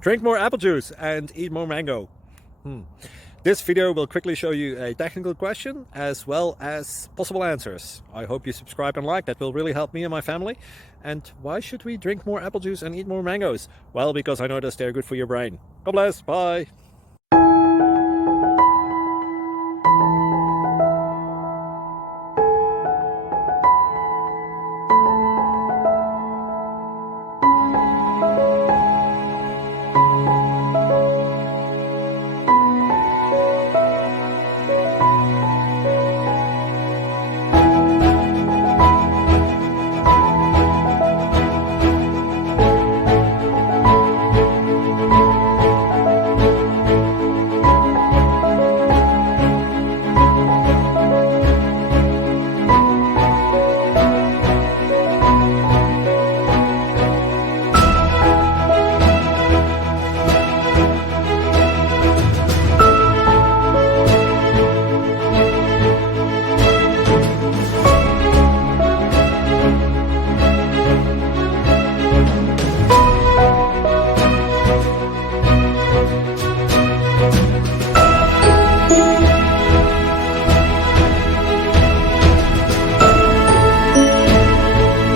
Drink more apple juice and eat more mango. This video will quickly show you a technical question as well as possible answers. I hope you subscribe and like, that will really help me and my family. And why should we drink more apple juice and eat more mangoes? Well, because I noticed they're good for your brain. God bless, bye.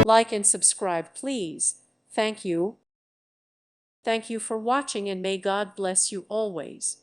Like and subscribe, please. Thank you. Thank you for watching, and may God bless you always.